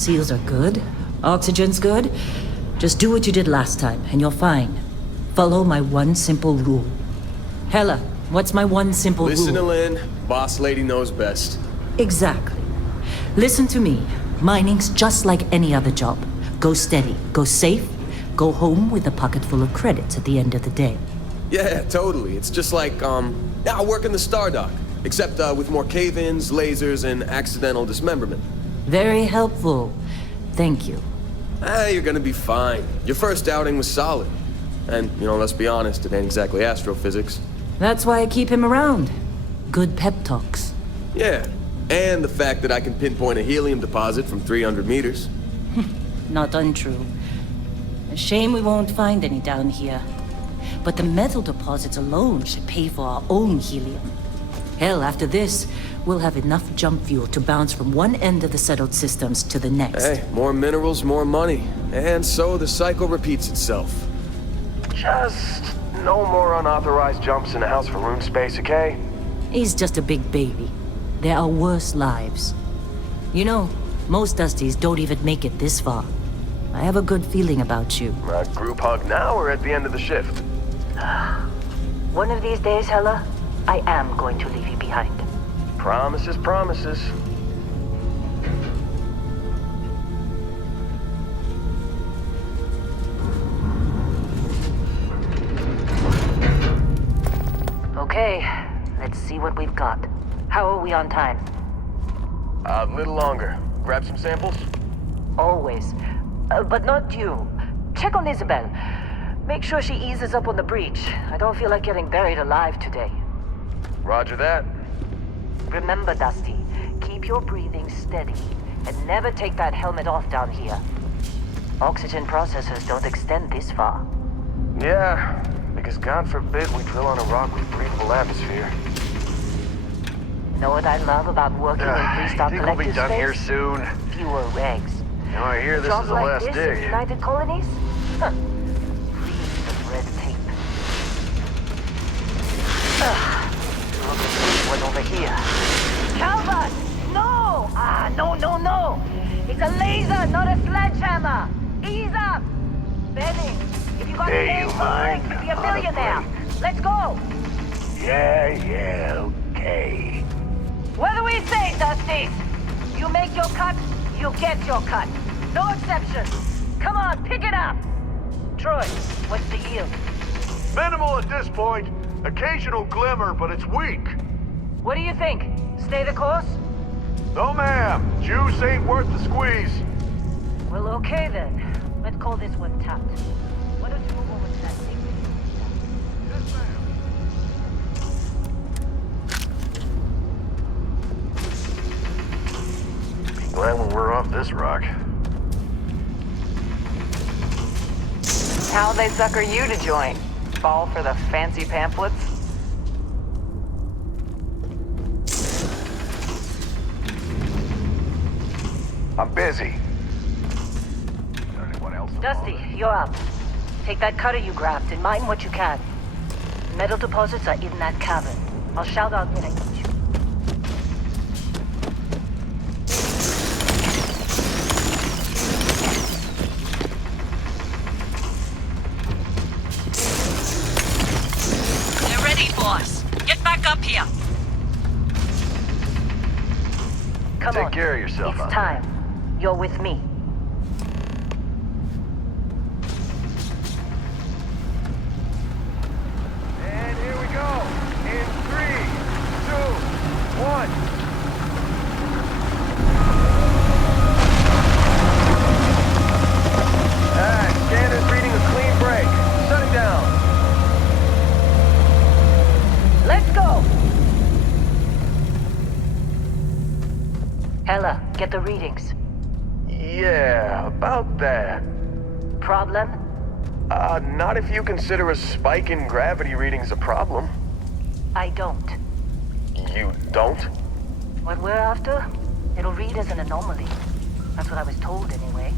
Seals are good. Oxygen's good. Just do what you did last time, and you're fine. Follow my one simple rule. Hella, what's my one simple rule? Listen to Lynn. Boss lady knows best. Exactly. Listen to me. Mining's just like any other job. Go steady, go safe, go home with a pocket full of credits at the end of the day. Yeah, totally. It's just like, I work in the Stardock. Except with more cave-ins, lasers, and accidental dismemberment. Very helpful. Thank you. You're gonna be fine. Your first outing was solid. And, let's be honest, it ain't exactly astrophysics. That's why I keep him around. Good pep talks. Yeah, and the fact that I can pinpoint a helium deposit from 300 meters. Not untrue. A shame we won't find any down here. But the metal deposits alone should pay for our own helium. Hell, after this, we'll have enough jump fuel to bounce from one end of the settled systems to the next. Hey, more minerals, more money. And so the cycle repeats itself. Just no more unauthorized jumps in the house for room space, okay? He's just a big baby. There are worse lives. Most Dusties don't even make it this far. I have a good feeling about you. A group hug now or at the end of the shift? One of these days, Hella, I am going to leave you behind. Promises, promises. Okay, let's see what we've got. How are we on time? A little longer. Grab some samples? Always. But not you. Check on Isabel. Make sure she eases up on the breach. I don't feel like getting buried alive today. Roger that. Remember, Dusty, keep your breathing steady and never take that helmet off down here. Oxygen processors don't extend this far. Yeah, because God forbid we drill on a rock with breathable atmosphere. Know what I love about working in Freestock think we'll be Collective done space? here soon. Fewer regs. I hear this Job is the like last this in dig. United Colonies? Huh. Free of red tape. One over here. Calvert! No! No. It's a laser, not a sledgehammer. Ease up. Benning, if you got a Hey, name you for mind? work, you'd be a millionaire. Let's go. Yeah, okay. What do we say, Dusty? You make your cut, you get your cut. No exceptions. Come on, pick it up. Troy, what's the yield? Minimal at this point. Occasional glimmer, but it's weak. What do you think? Stay the course? No, ma'am. Juice ain't worth the squeeze. Well, okay then. Let's call this one tapped. Why don't you move over to that thing? Yes, ma'am. Glad when we're off this rock. How'd they sucker you to join? Fall for the fancy pamphlets? I'm busy. Anyone else? Dusty, you're up. Take that cutter you grabbed and mine what you can. Metal deposits are in that cavern. I'll shout out when I need you. They're ready, boss. Get back up here. Come Take on. care of yourself, It's huh? time. You're with me. And here we go. In 3, 2, 1. Scanner's reading a clean break. Shutting down. Let's go! Hella, get the readings. Yeah, about that. Problem? Not if you consider a spike in gravity readings a problem. I don't. You don't? What we're after, it'll read as an anomaly. That's what I was told anyway.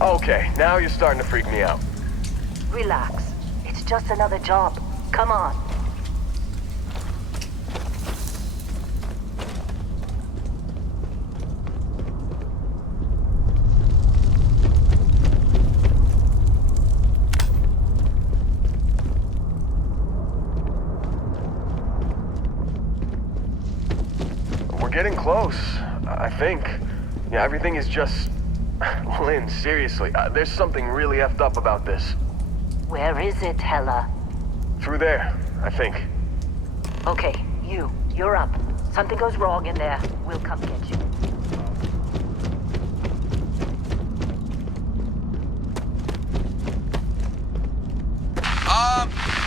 Okay, now you're starting to freak me out. Relax. It's just another job. Come on. getting close, I think. Yeah, everything is just... Lynn, seriously, there's something really effed up about this. Where is it, Hella? Through there, I think. Okay, you're up. Something goes wrong in there, we'll come get you.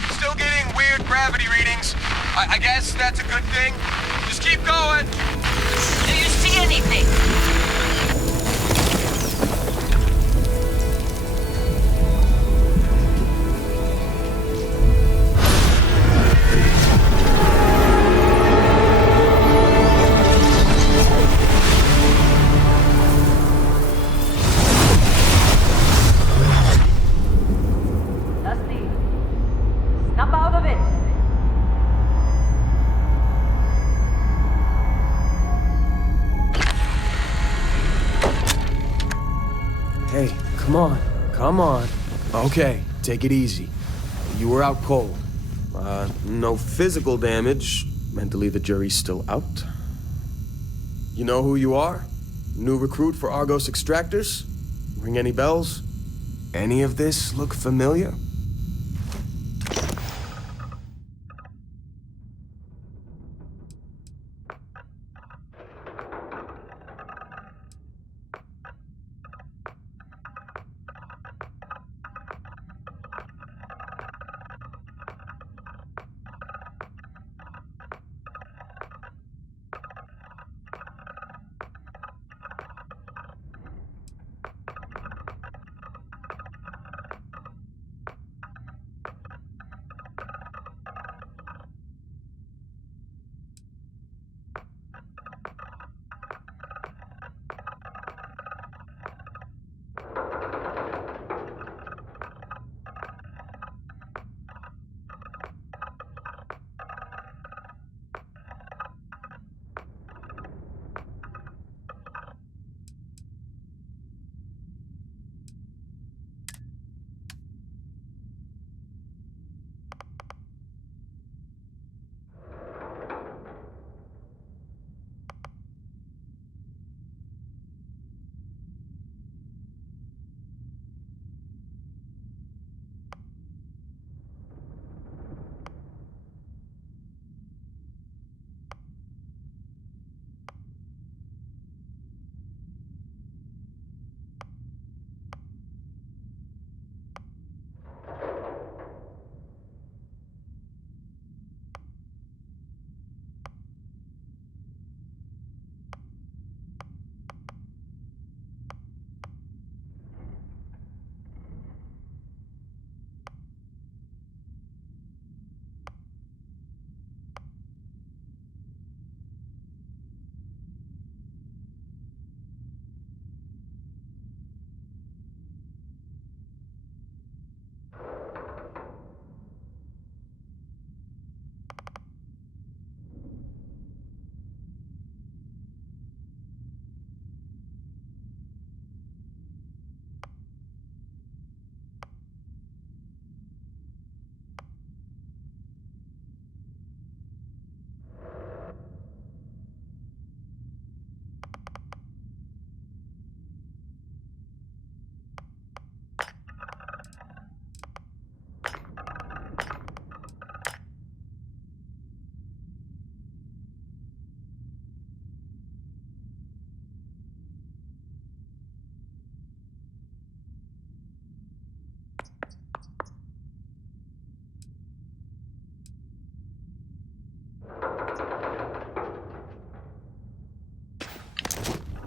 Still getting weird gravity readings. I guess that's a good thing. Just keep going. Do you see anything? Dusty, snap out of it! Hey, come on. Okay, take it easy. You were out cold. No physical damage. Mentally, the jury's still out. You know who you are? New recruit for Argos Extractors? Ring any bells? Any of this look familiar?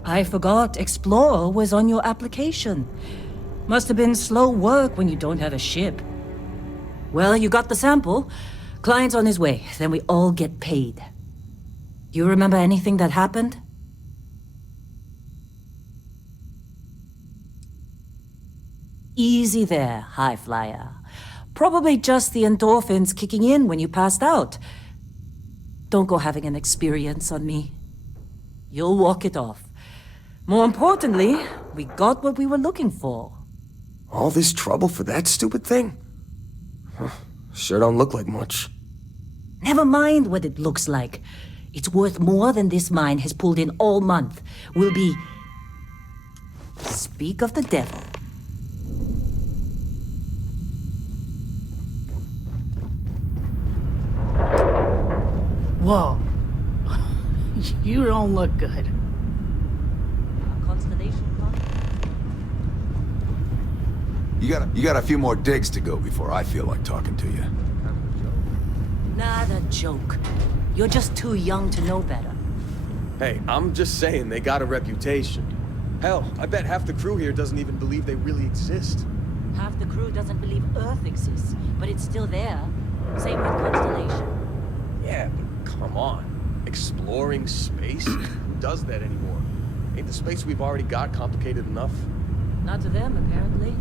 I forgot Explorer was on your application. Must have been slow work when you don't have a ship. Well, you got the sample. Client's on his way, then we all get paid. You remember anything that happened? Easy there, high flyer. Probably just the endorphins kicking in when you passed out. Don't go having an experience on me. You'll walk it off. More importantly, we got what we were looking for. All this trouble for that stupid thing? Sure don't look like much. Never mind what it looks like. It's worth more than this mine has pulled in all month. Will be... Speak of the devil. Whoa. You don't look good. Constellation clock? You got a few more digs to go before I feel like talking to you. Not a joke. You're just too young to know better. Hey, I'm just saying they got a reputation. Hell, I bet half the crew here doesn't even believe they really exist. Half the crew doesn't believe Earth exists, but it's still there. Same with Constellation. Yeah, but come on. Exploring space? Who does that anymore? Ain't the space we've already got complicated enough? Not to them, apparently.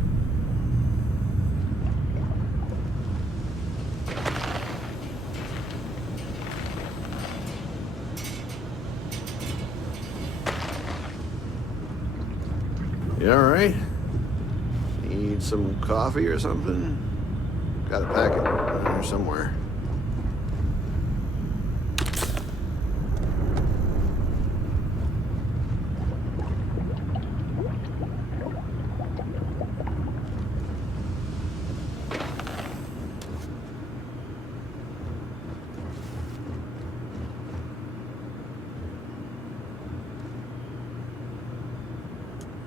You alright? Need some coffee or something? Got a packet around here somewhere.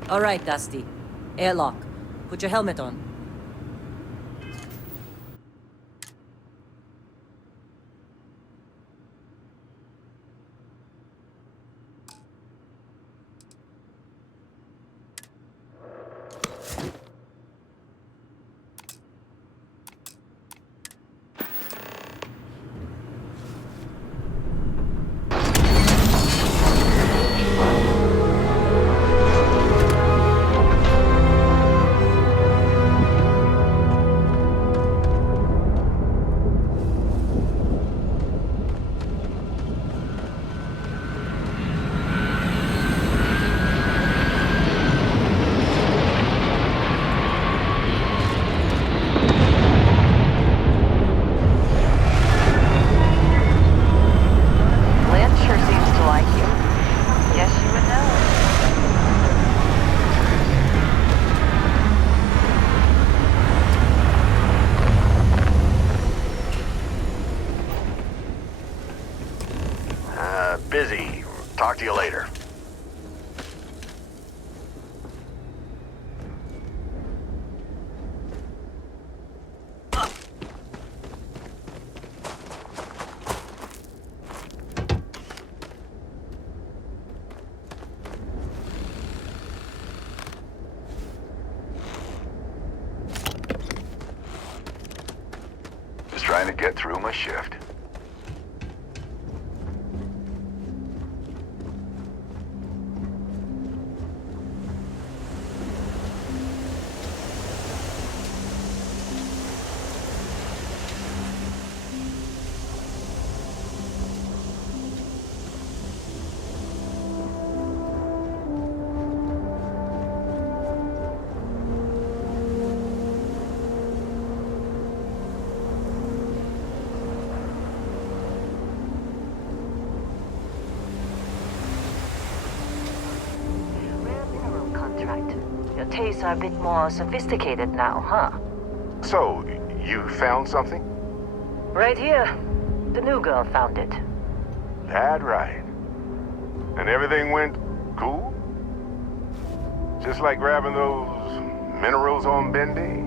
All right, Dusty. Airlock. Put your helmet on. Lynn sure seems to like you. Guess you would know. Busy. Talk to you later. Just trying to get through my shift. Rare mineral contract. Your tastes are a bit more sophisticated now, huh? So, you found something? Right here. The new girl found it. That right. And everything went cool? Just like grabbing those minerals on Bendy?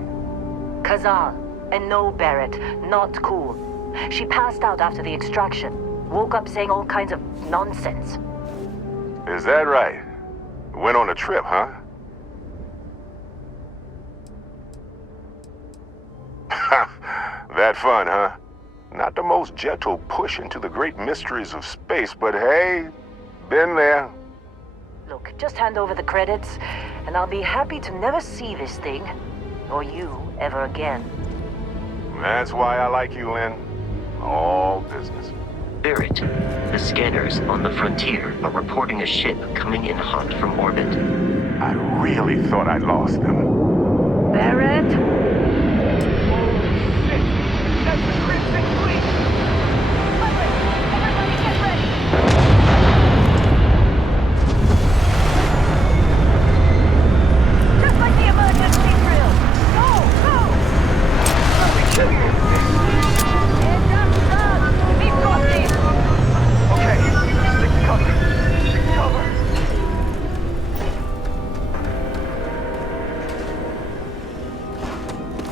Kazal. And no, Barrett. Not cool. She passed out after the extraction. Woke up saying all kinds of nonsense. Is that right? Went on a trip, huh? That fun, huh? Not the most gentle push into the great mysteries of space, but hey, been there. Look, just hand over the credits, and I'll be happy to never see this thing, or you, ever again. That's why I like you, Lynn. All business. Barrett, the scanners on the frontier are reporting a ship coming in hot from orbit. I really thought I lost them. Barrett? That's the Crimson Fleet! Everybody get ready!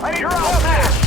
You're outmatched!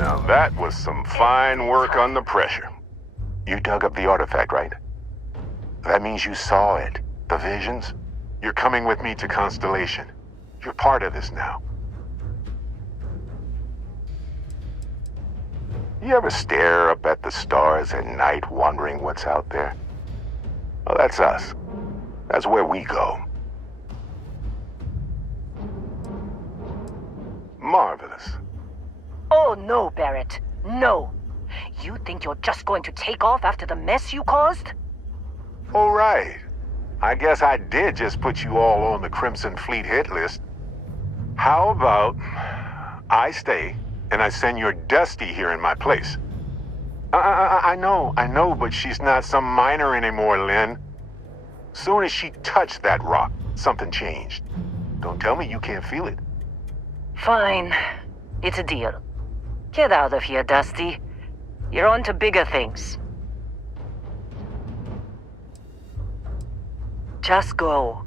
Now that was some fine work under pressure. You dug up the artifact, right? That means you saw it. The visions? You're coming with me to Constellation. You're part of this now. You ever stare up at the stars at night wondering what's out there? Well, that's us. That's where we go. Marvelous. Oh, no, Barrett. No. You think you're just going to take off after the mess you caused? All right. I guess I did just put you all on the Crimson Fleet hit list. How about I stay and I send your Dusty here in my place? I know, but she's not some miner anymore, Lynn. Soon as she touched that rock, something changed. Don't tell me you can't feel it. Fine. It's a deal. Get out of here, Dusty. You're on to bigger things. Just go.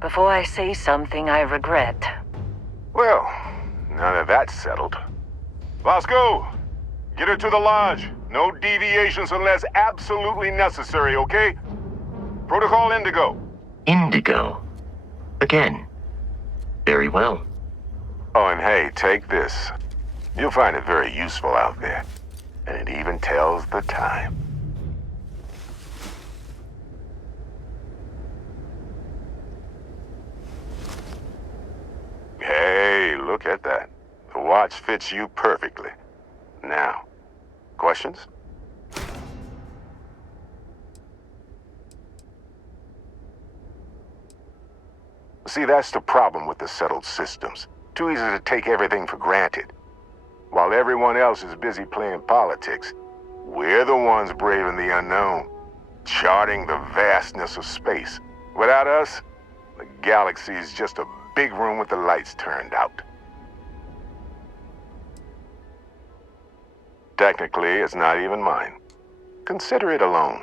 Before I say something I regret. Well, now that that's settled. Vasco, get her to the lodge. No deviations unless absolutely necessary, okay? Protocol Indigo. Indigo? Again? Very well. Oh, and hey, take this. You'll find it very useful out there. And it even tells the time. Hey, look at that. The watch fits you perfectly. Now, questions? See, that's the problem with the settled systems. Too easy to take everything for granted. While everyone else is busy playing politics, we're the ones braving the unknown, charting the vastness of space. Without us, the galaxy is just a big room with the lights turned out. Technically, it's not even mine. Consider it alone.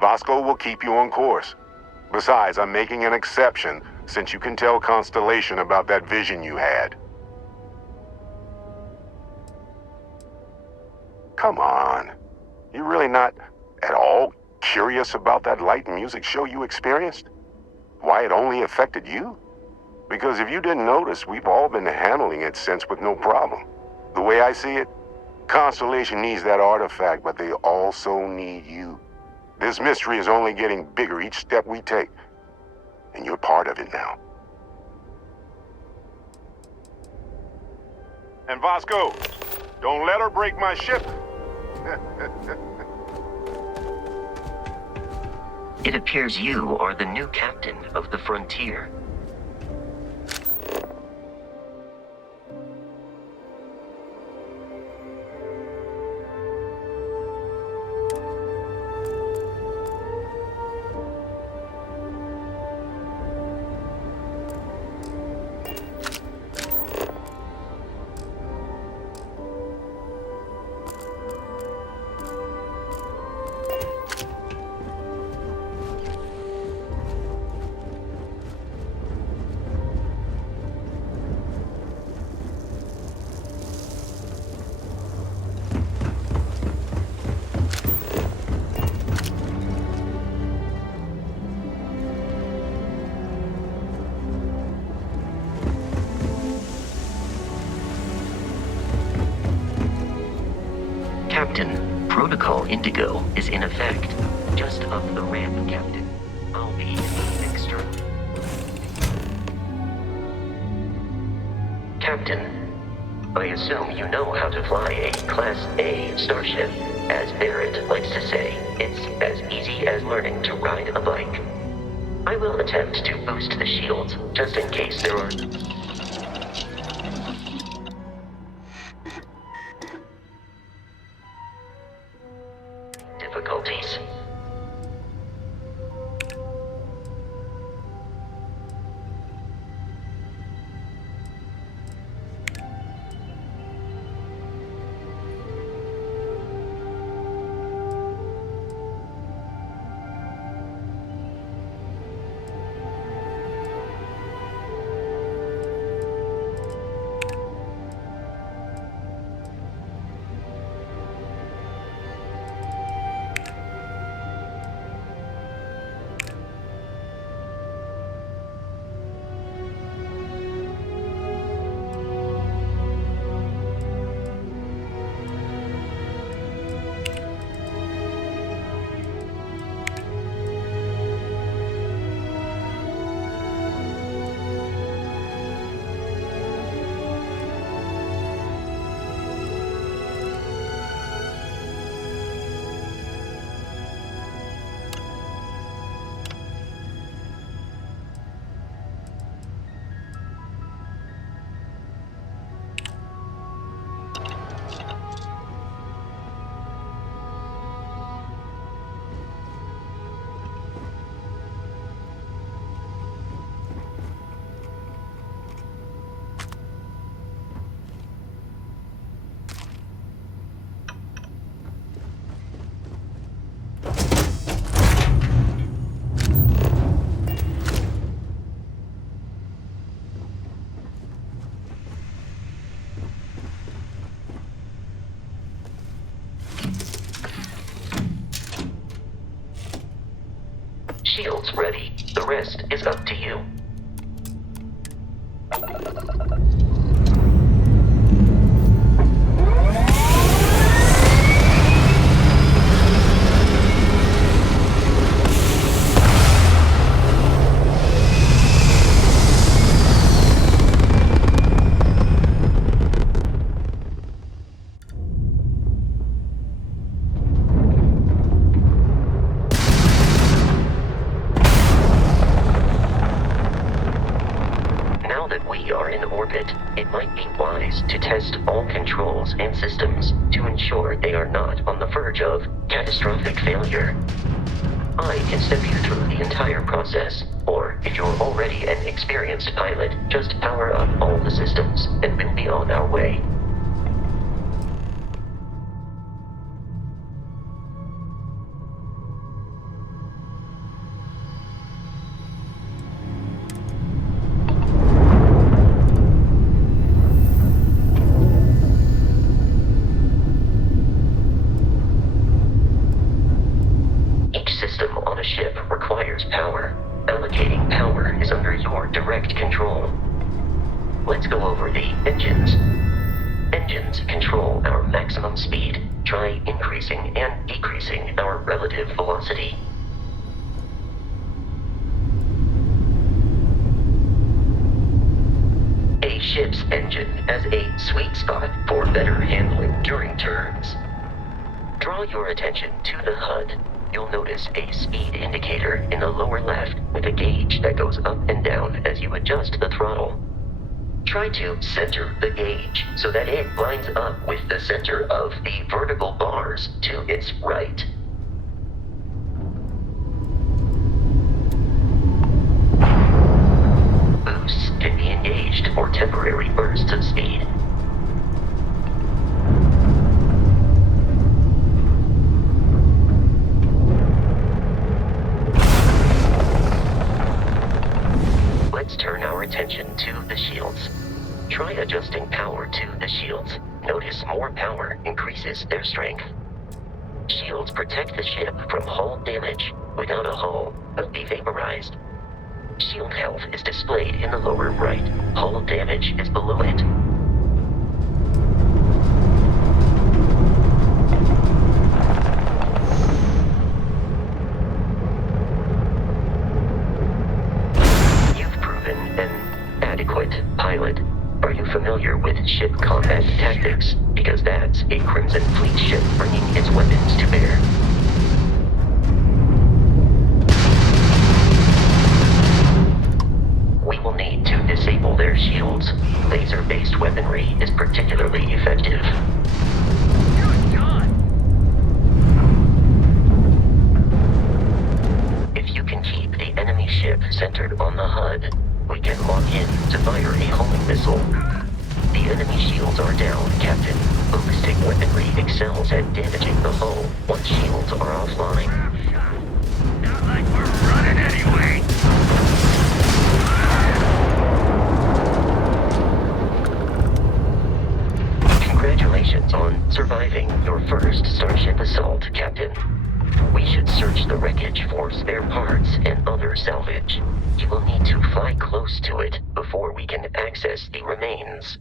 Vasco will keep you on course. Besides, I'm making an exception since you can tell Constellation about that vision you had. Come on. You're really not at all curious about that light and music show you experienced? Why it only affected you? Because if you didn't notice, we've all been handling it since with no problem. The way I see it, Constellation needs that artifact, but they also need you. This mystery is only getting bigger each step we take, and you're part of it now. And Vasco, don't let her break my ship. It appears you are the new captain of the Frontier. Protocol Indigo is in effect. Just up the ramp, Captain. I'll be in the external. Captain, I assume you know how to fly a Class A starship. As Barrett likes to say, it's as easy as learning to ride a bike. I will attempt to boost the shields, just in case there are... difficulties. Shields ready. The rest is up to you. It might be wise to test all controls and systems to ensure they are not on the verge of catastrophic failure. I can step you through the entire process, or if you're already an experienced pilot, just power up all the systems and we'll be on our way. Let's go over the engines. Engines control our maximum speed. Try increasing and decreasing our relative velocity. A ship's engine has a sweet spot for better handling during turns. Draw your attention to the HUD. You'll notice a speed indicator in the lower left with a gauge that goes up and down as you adjust the throttle. Try to center the gauge so that it lines up with the center of the vertical bars to its right. Boosts can be engaged for temporary bursts of speed. Let's turn our attention to the shields. Try adjusting power to the shields. Notice more power increases their strength. Shields protect the ship from hull damage. Without a hull, it'll be vaporized. Shield health is displayed in the lower right. Hull damage is below it. adequate pilot. Are you familiar with ship combat tactics? Because that's a Crimson Fleet ship bringing its weapons to bear. We will need to disable their shields. Laser-based weaponry is particularly effective. If you can keep the enemy ship centered on the HUD, we can lock in to fire a homing missile. The enemy shields are down, Captain. Ballistic weaponry excels at damaging the hull once shields are offline. Not like we're running anyway. Congratulations on surviving your first Starship assault, Captain. We should search the wreckage for spare parts and other salvage. You will need to fly close to it before we can access the remains.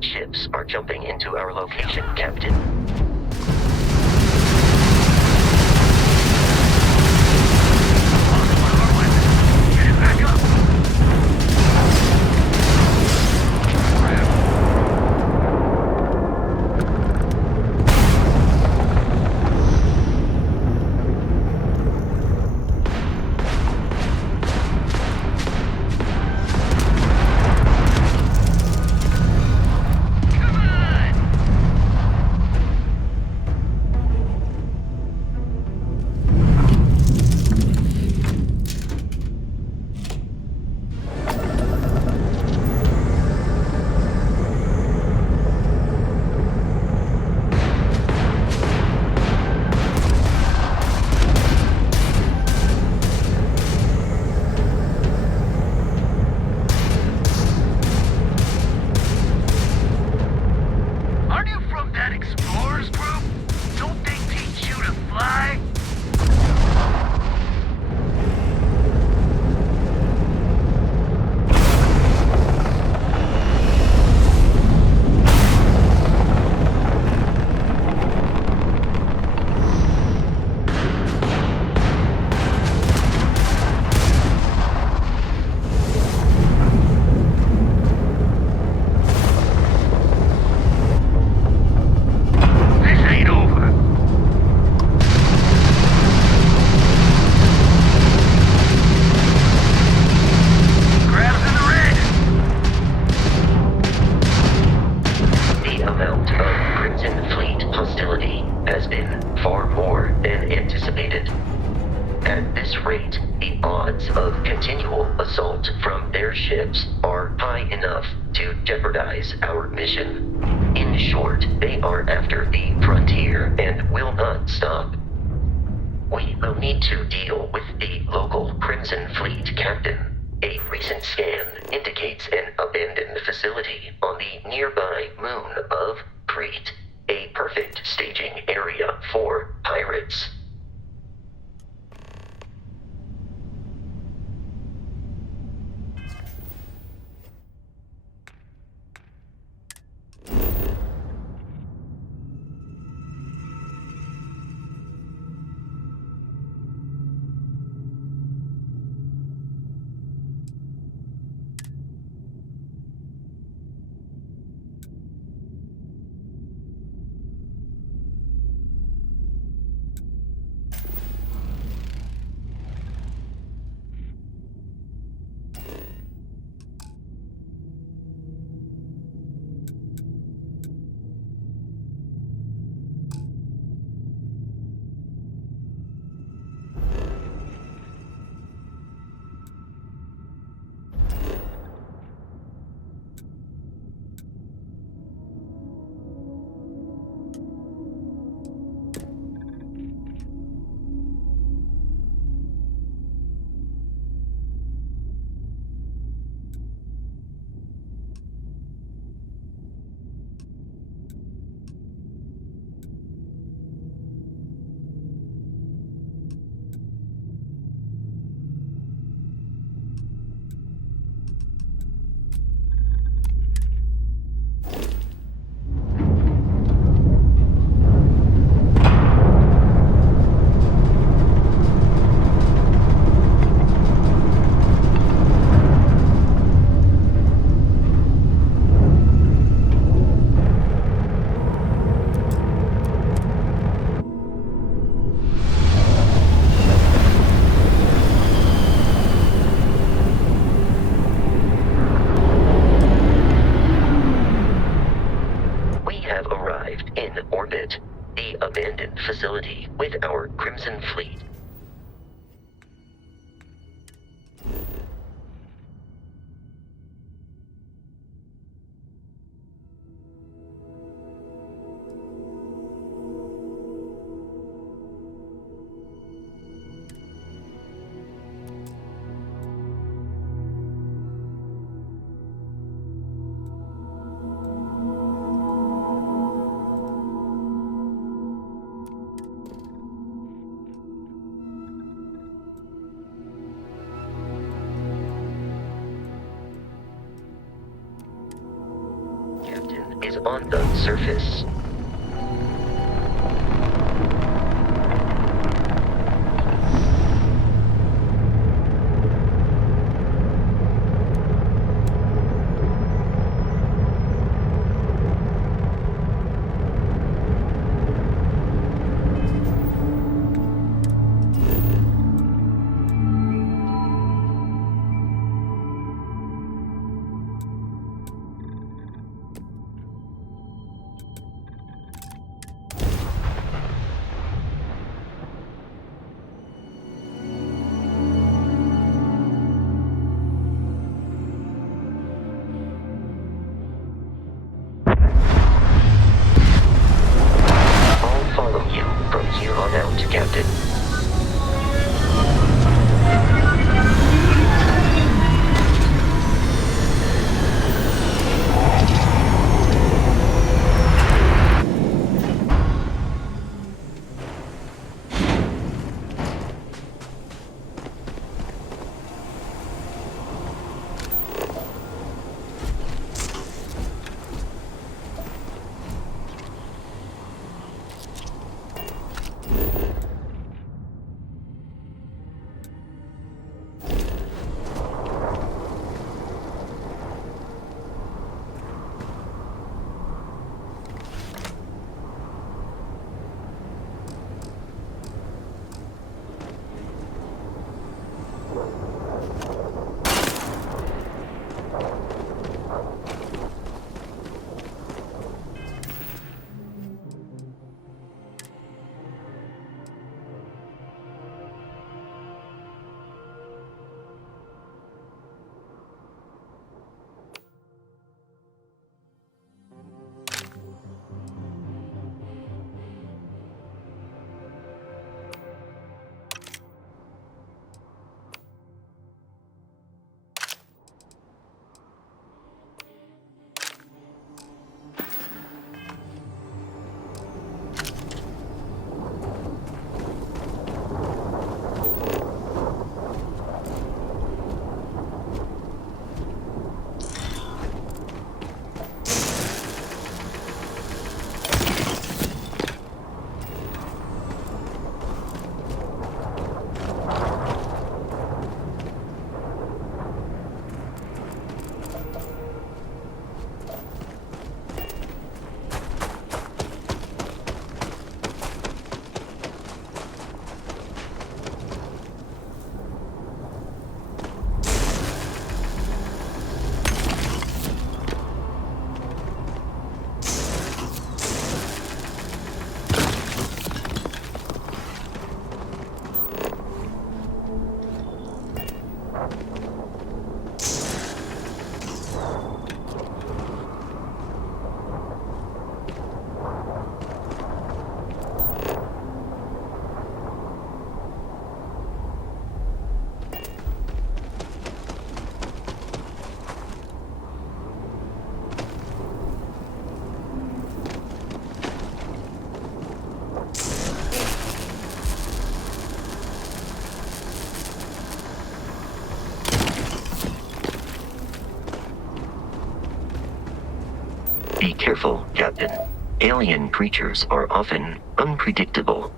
Ships are jumping into our location, Captain. Our mission. In short, they are after the frontier and will not stop. We will need to deal with the local Crimson Fleet captain. A recent scan indicates an abandoned facility on the nearby moon of Crete, a perfect staging area for pirates. left in orbit, the abandoned facility with our Crimson Fleet. Is on the surface. Captain. Be careful, Captain. Alien creatures are often unpredictable.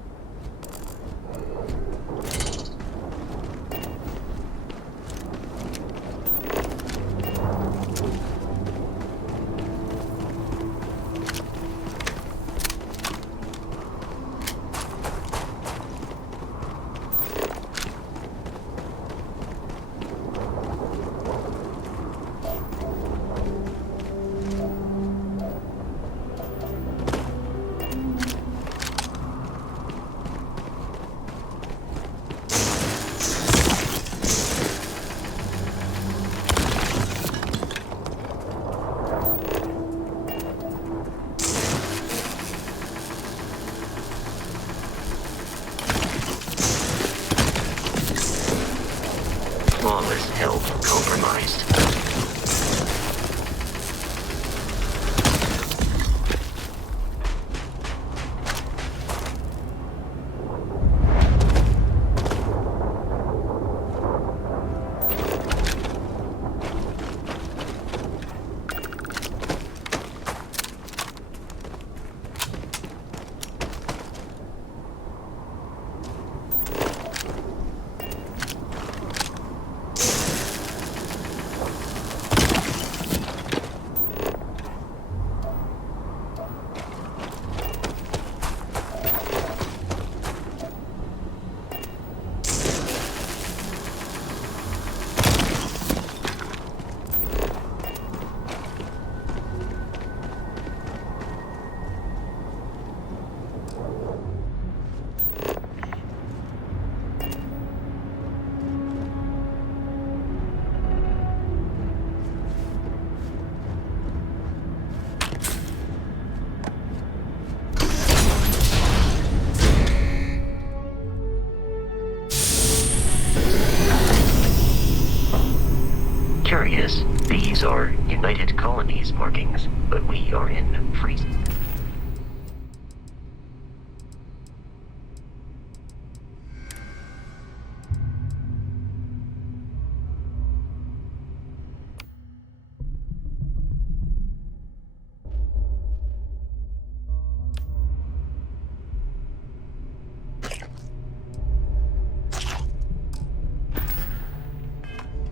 are United Colonies markings, but we are in freeze.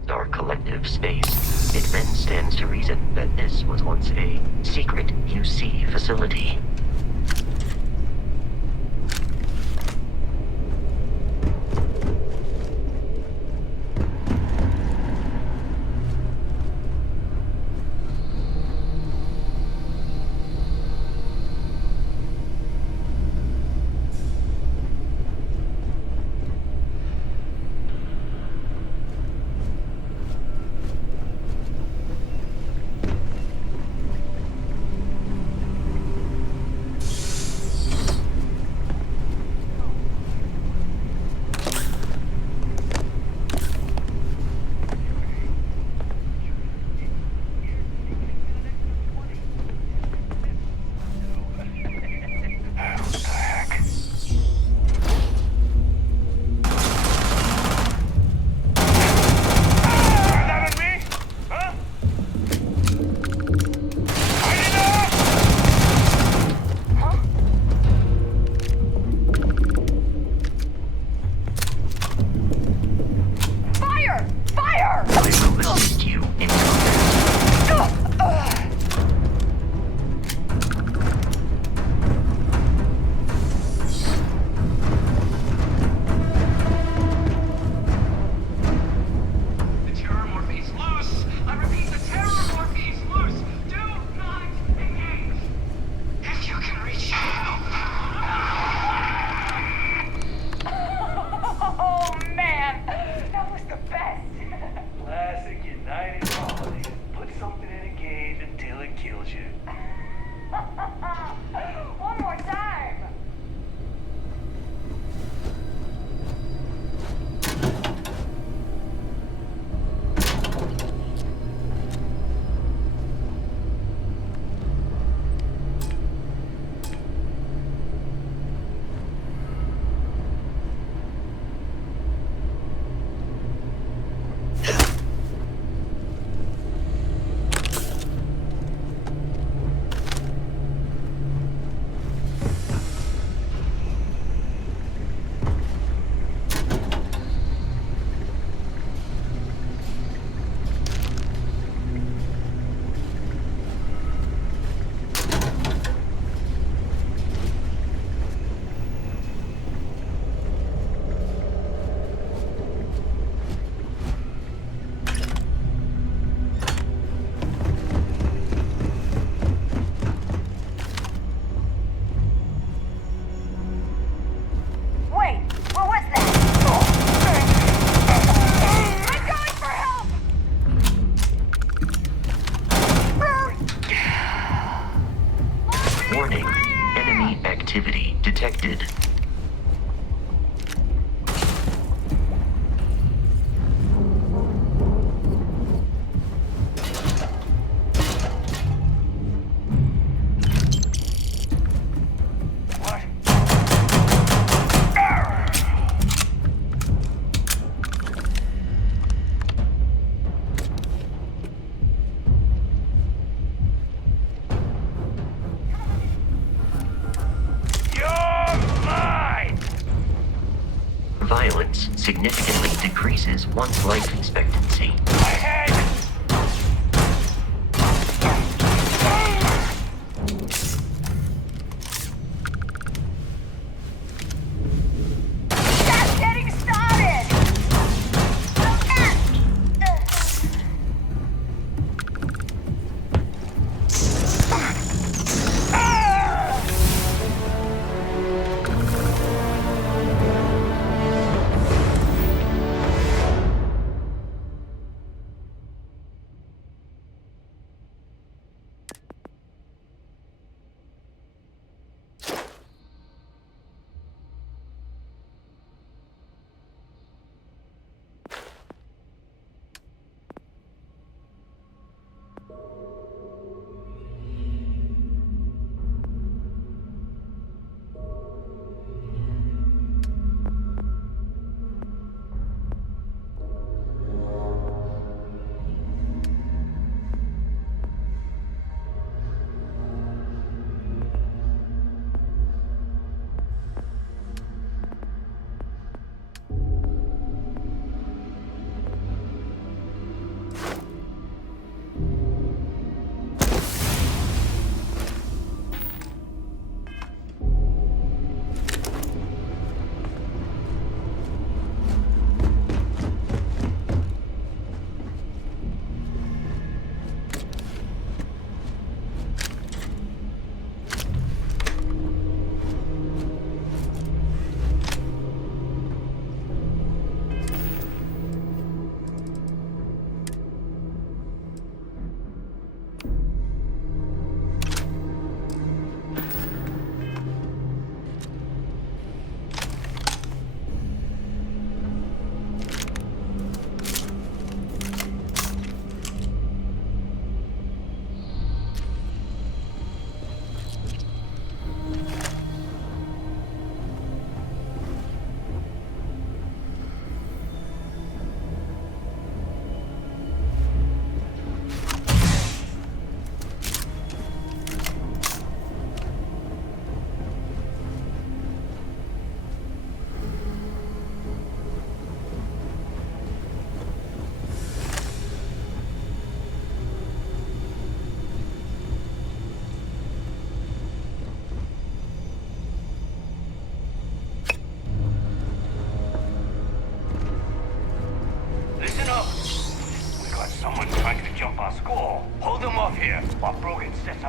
Our collective space. It then stands to reason that this was once a secret UC facility. Detected. Violence significantly decreases one's life expectancy. Just getting started!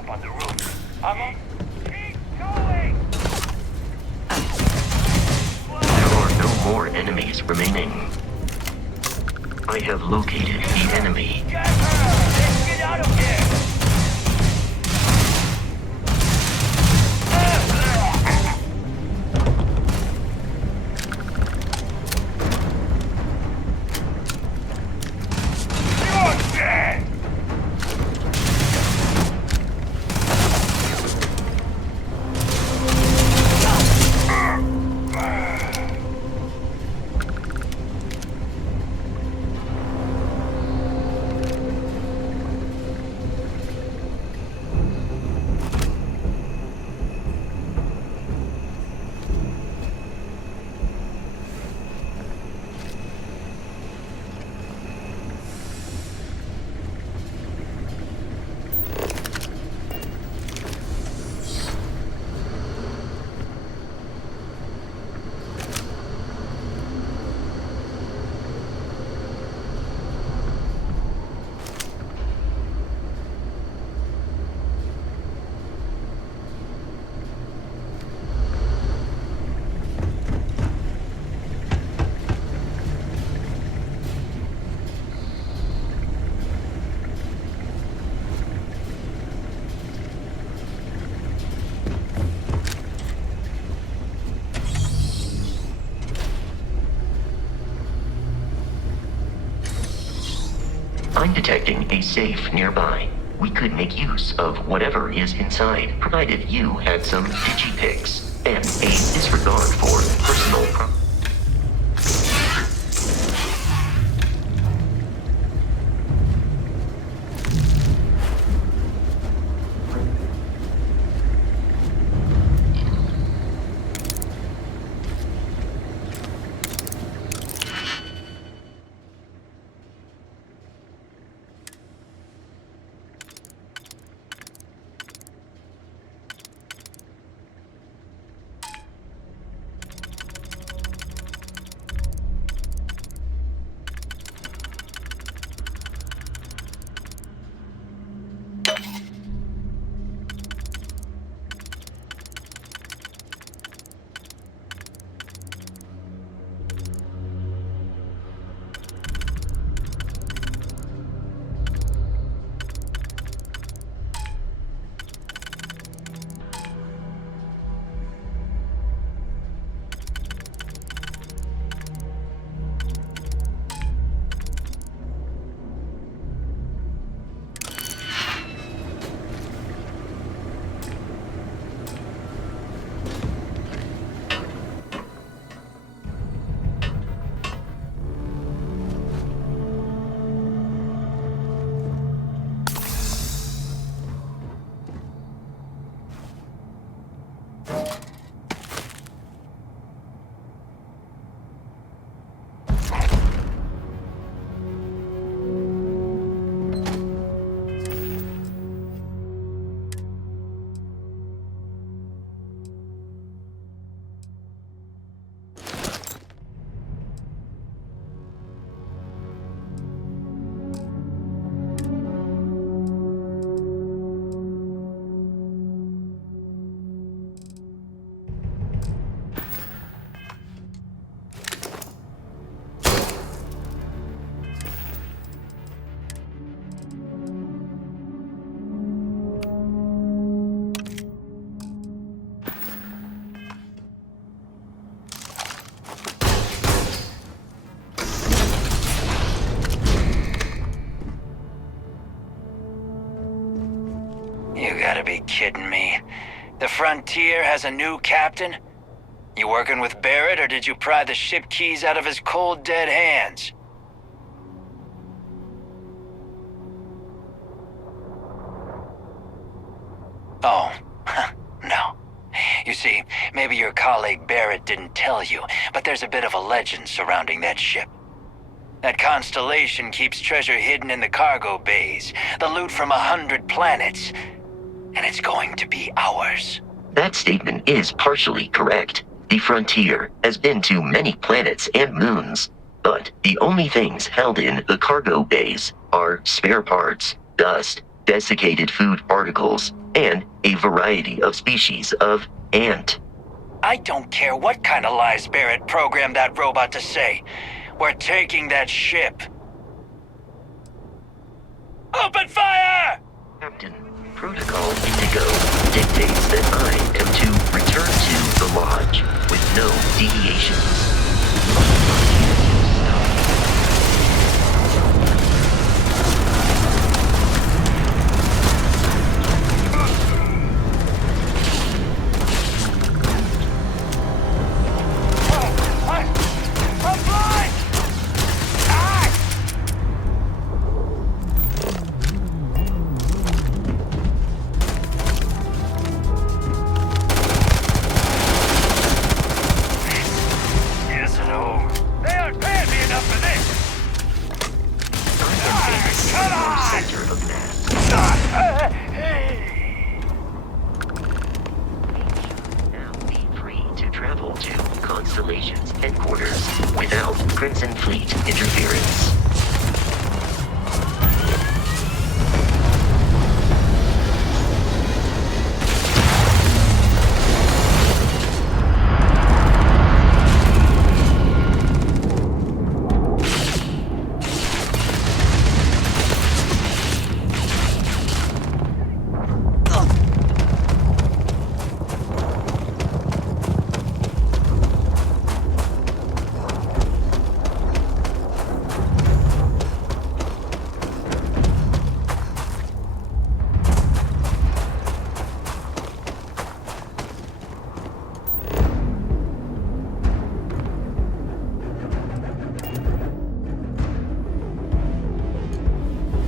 up on the roof. Keep going! There are no more enemies remaining. I have located the enemy. Get her! Let's get out of here! You're dead! I'm detecting a safe nearby. We could make use of whatever is inside, provided you had some digipics and a disregard for personal property. You gotta be kidding me. The Frontier has a new captain? You working with Barrett, or did you pry the ship keys out of his cold, dead hands? Oh, no. You see, maybe your colleague Barrett didn't tell you, but there's a bit of a legend surrounding that ship. That constellation keeps treasure hidden in the cargo bays, the loot from 100 planets, and it's going to be ours. That statement is partially correct. The Frontier has been to many planets and moons, but the only things held in the cargo bays are spare parts, dust, desiccated food particles, and a variety of species of ant. I don't care what kind of lies Barrett programmed that robot to say. We're taking that ship. Open fire! Captain, Protocol Indigo dictates that I am to return to the Lodge with no deviations.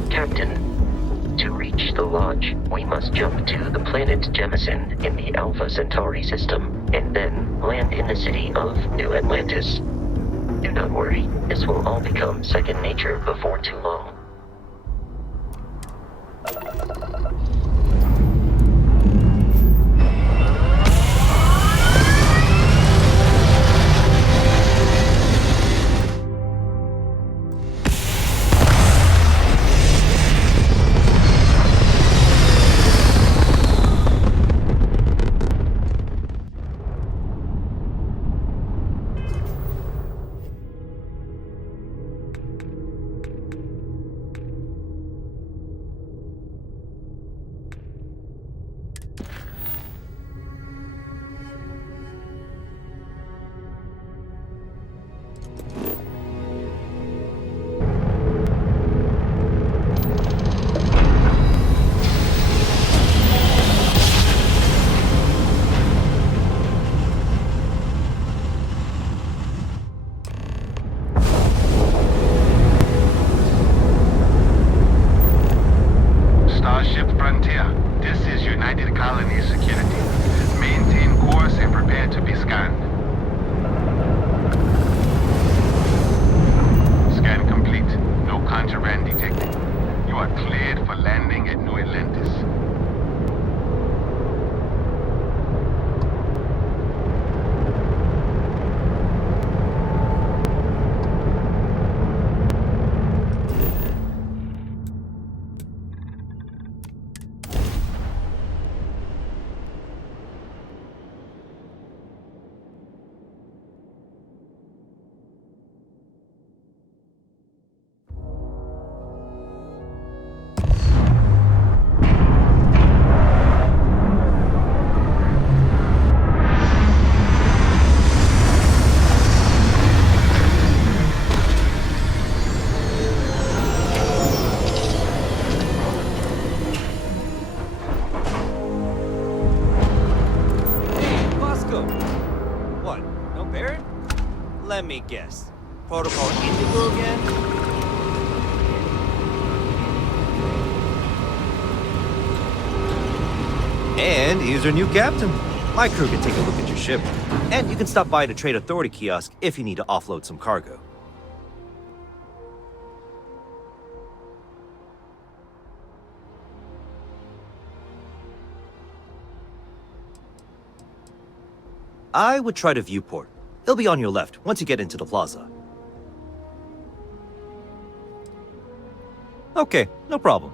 Captain, to reach the Lodge, we must jump to the planet Jemison in the Alpha Centauri system, and then land in the city of New Atlantis. Do not worry, this will all become second nature before too long. Let me guess. Protocol Indigo again? And here's our new captain. My crew can take a look at your ship. And you can stop by the Trade Authority kiosk if you need to offload some cargo. I would try the viewport. It'll be on your left once you get into the plaza. Okay, no problem.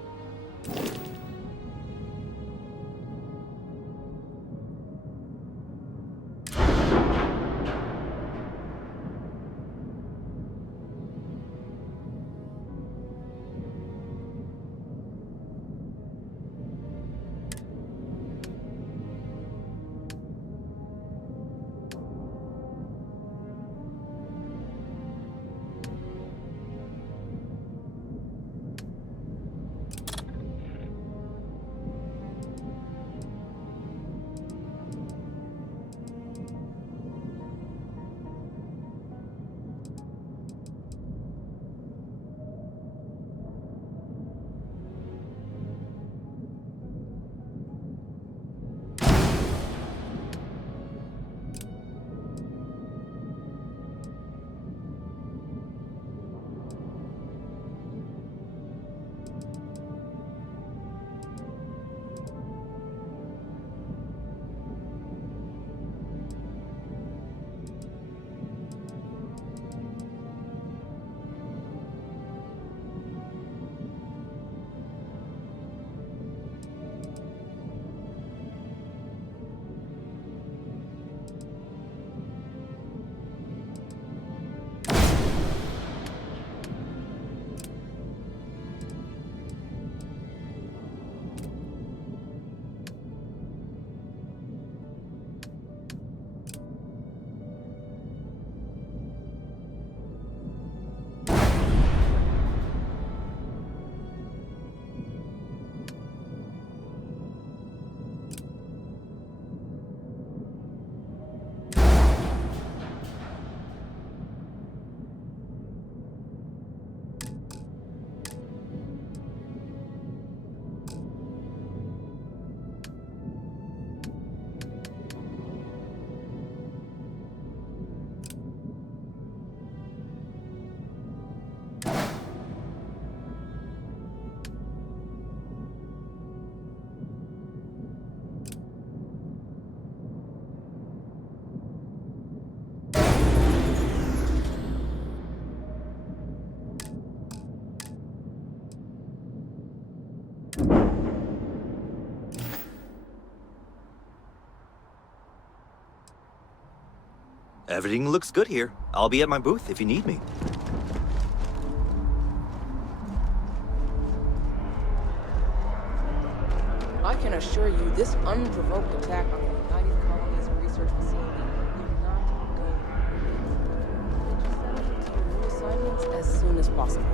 Everything looks good here. I'll be at my booth if you need me. I can assure you, this unprovoked attack on the United Colonies Research Facility will not go away. Get yourself to your new assignments as soon as possible.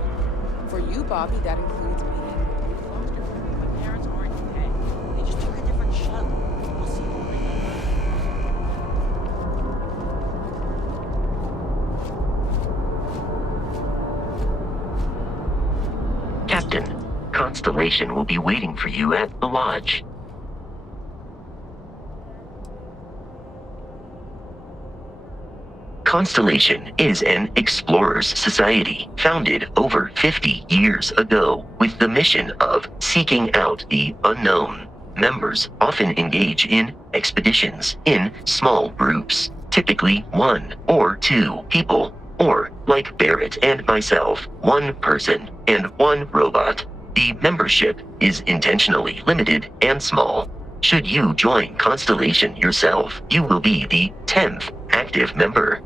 For you, Bobby, that includes meeting with your foster family. My parents aren't okay. They just took a different shuttle. I'll see you later. Captain, Constellation will be waiting for you at the lodge. Constellation is an explorers society founded over 50 years ago with the mission of seeking out the unknown. Members often engage in expeditions in small groups, typically 1 or 2 people, or, like Barrett and myself, 1 person and 1 robot. The membership is intentionally limited and small. Should you join Constellation yourself, you will be the 10th active member.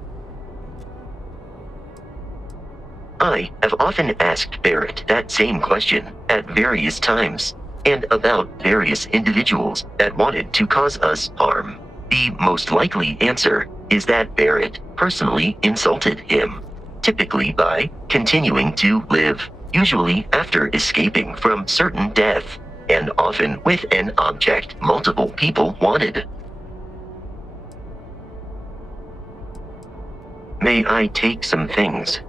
I have often asked Barrett that same question at various times, and about various individuals that wanted to cause us harm. The most likely answer is that Barrett personally insulted him, typically by continuing to live, usually after escaping from certain death, and often with an object multiple people wanted. May I take some things